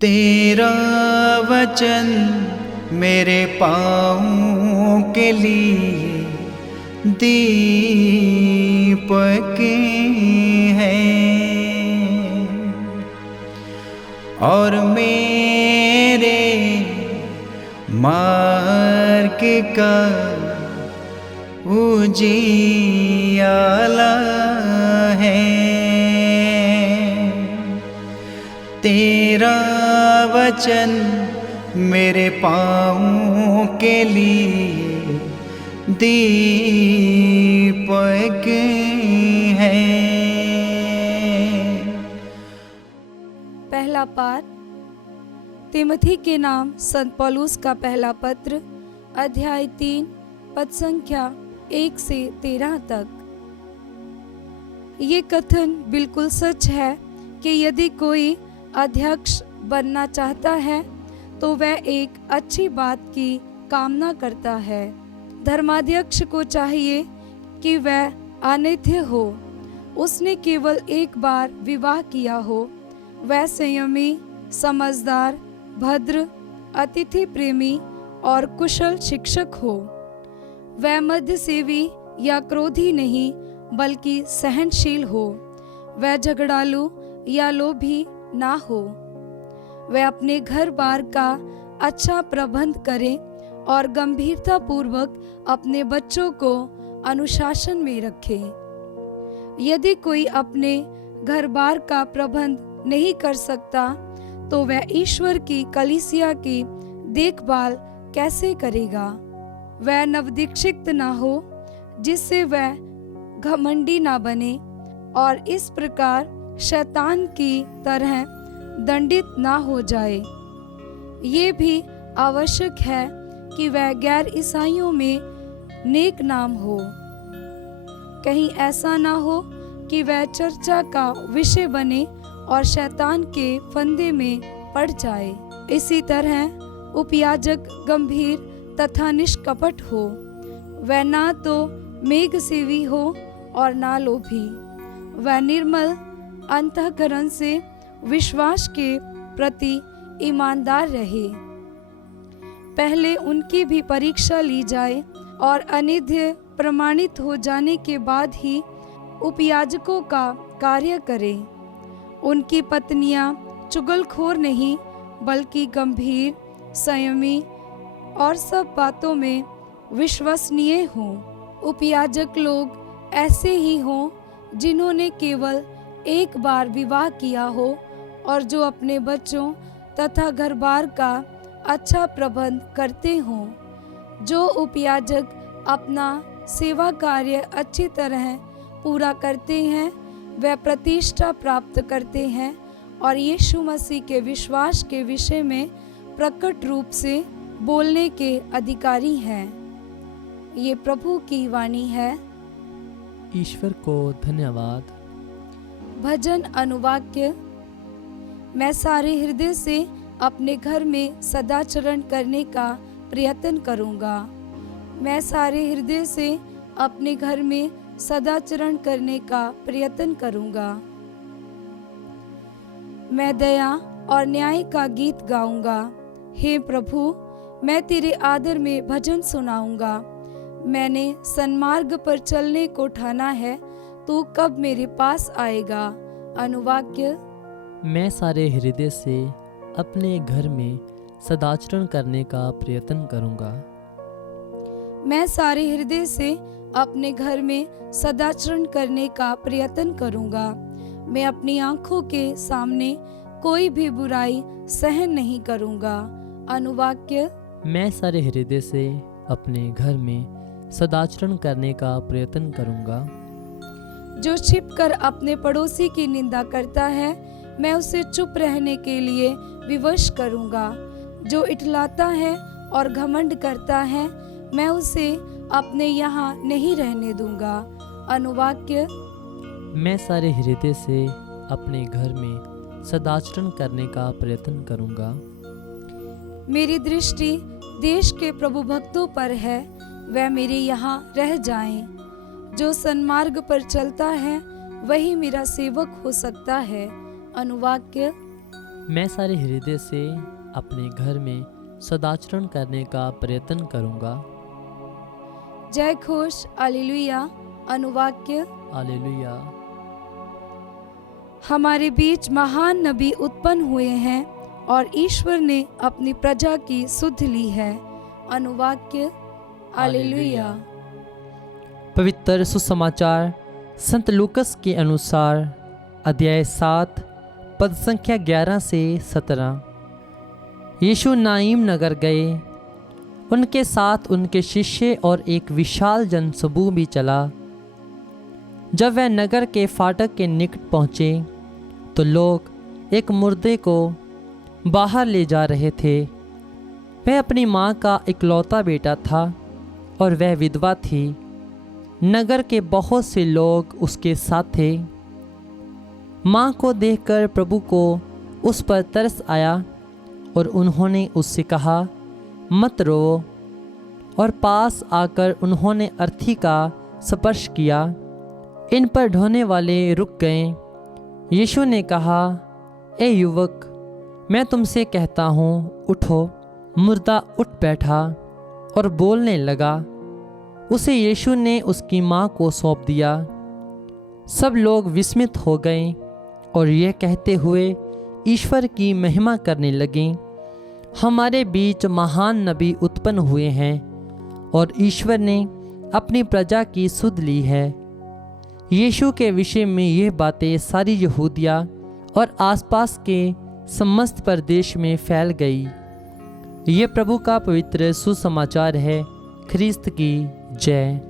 तेरा वचन मेरे पाँवों के लिए दीपक है और मेरे मार्ग का उजियाला है। तेरा वचन मेरे पाँवों के लिए दीपक है। पहला पाठ तिमोथी के नाम संत पौलुस का पहला पत्र, अध्याय 3, पद संख्या 1 से 13 तक। ये कथन बिल्कुल सच है कि यदि कोई अध्यक्ष बनना चाहता है तो वह एक अच्छी बात की कामना करता है। धर्माध्यक्ष को चाहिए कि वह अनित्य हो, उसने केवल एक बार विवाह किया हो, वह संयमी, समझदार, भद्र, अतिथि प्रेमी और कुशल शिक्षक हो। वह मध्यसेवी या क्रोधी नहीं बल्कि सहनशील हो। वह झगड़ालू या लोभी ना हो। वह अपने घर बार का अच्छा प्रबंध करे और गंभीरता पूर्वक अपने बच्चों को अनुशासन में रखे। यदि कोई अपने घर बार का प्रबंध नहीं कर सकता तो वह ईश्वर की कलीसिया की देखभाल कैसे करेगा। वह नवदीक्षित ना हो जिससे वह घमंडी ना बने और इस प्रकार शैतान की तरह दंडित ना हो जाए। ये भी आवश्यक है कि वह गैर ईसाइयों में नेक नाम हो। कहीं ऐसा ना हो कि वह चर्चा का विषय बने और शैतान के फंदे में पड़ जाए। इसी तरह उपयाजक गंभीर तथा निष्कपट हो। वह ना तो मेघसेवी हो और ना लोभी। वह निर्मल अंतःकरण से विश्वास के प्रति ईमानदार रहे। पहले उनकी भी परीक्षा ली जाए और अनिध्य प्रमाणित हो जाने के बाद ही उपयाजकों का कार्य करें। उनकी पत्नियां चुगलखोर नहीं बल्कि गंभीर, संयमी और सब बातों में विश्वसनीय हों। उपयाजक लोग ऐसे ही हों जिन्होंने केवल एक बार विवाह किया हो और जो अपने बच्चों तथा घर बार का अच्छा प्रबंध करते हों। जो उपयाजक अपना सेवा कार्य अच्छी तरह पूरा करते हैं वह प्रतिष्ठा प्राप्त करते हैं और यीशु मसीह के विश्वास के विषय में प्रकट रूप से बोलने के अधिकारी हैं। ये प्रभु की वाणी है। ईश्वर को धन्यवाद। भजन अनुवाक्य। मैं सारे हृदय से अपने घर में सदाचरण करने का प्रयत्न करूंगा। मैं सारे हृदय से अपने घर में सदाचरण करने का प्रयत्न करूंगा। मैं दया और न्याय का गीत गाऊंगा। हे प्रभु, मैं तेरे आदर में भजन सुनाऊंगा। मैंने सन्मार्ग पर चलने को ठाना है, तू कब मेरे पास आएगा। अनुवाक्य। मैं सारे हृदय से अपने घर में सदाचरण करने का प्रयत्न करूंगा। मैं सारे हृदय से अपने घर में सदाचरण करने का प्रयत्न करूंगा। मैं अपनी आंखों के सामने कोई भी बुराई सहन नहीं करूंगा। अनुवाक्य। मैं सारे हृदय से अपने घर में सदाचरण करने का प्रयत्न करूंगा। जो छिपकर अपने पड़ोसी की निंदा करता है मैं उसे चुप रहने के लिए विवश करूंगा। जो इठलाता है और घमंड करता है मैं उसे अपने यहाँ नहीं रहने दूंगा। अनुवाक्य। मैं सारे हृदय से अपने घर में सदाचरण करने का प्रयत्न करूंगा। मेरी दृष्टि देश के प्रभु भक्तों पर है, वह मेरे यहाँ रह जाएं। जो सन्मार्ग पर चलता है वही मेरा सेवक हो सकता है। अनुवाक्य। मैं सारे हृदय से अपने घर में सदाचरण करने का प्रयत्न करूँगा। जय घोष हालेलुया। अनुवाक्य। हालेलुया। हमारे बीच महान नबी उत्पन्न हुए हैं और ईश्वर ने अपनी प्रजा की सुध ली है। अनुवाक्य। हालेलुया। पवित्र सुसमाचार संत लूकस के अनुसार अध्याय 7 पद संख्या 11 से 17। यीशु नाइम नगर गए। उनके साथ उनके शिष्य और एक विशाल जनसमूह भी चला। जब वह नगर के फाटक के निकट पहुँचे तो लोग एक मुर्दे को बाहर ले जा रहे थे। वह अपनी माँ का इकलौता बेटा था और वह विधवा थी। नगर के बहुत से लोग उसके साथ थे। माँ को देखकर प्रभु को उस पर तरस आया और उन्होंने उससे कहा, मत रो। और पास आकर उन्होंने अर्थी का स्पर्श किया। इन पर ढोने वाले रुक गए। यीशु ने कहा, ए युवक, मैं तुमसे कहता हूँ, उठो। मुर्दा उठ बैठा और बोलने लगा। उसे यीशु ने उसकी माँ को सौंप दिया। सब लोग विस्मित हो गए और यह कहते हुए ईश्वर की महिमा करने लगे, हमारे बीच महान नबी उत्पन्न हुए हैं और ईश्वर ने अपनी प्रजा की सुध ली है। यीशु के विषय में यह बातें सारी यहूदिया और आसपास के समस्त प्रदेश में फैल गई। ये प्रभु का पवित्र सुसमाचार है। ख्रिस्त की जय।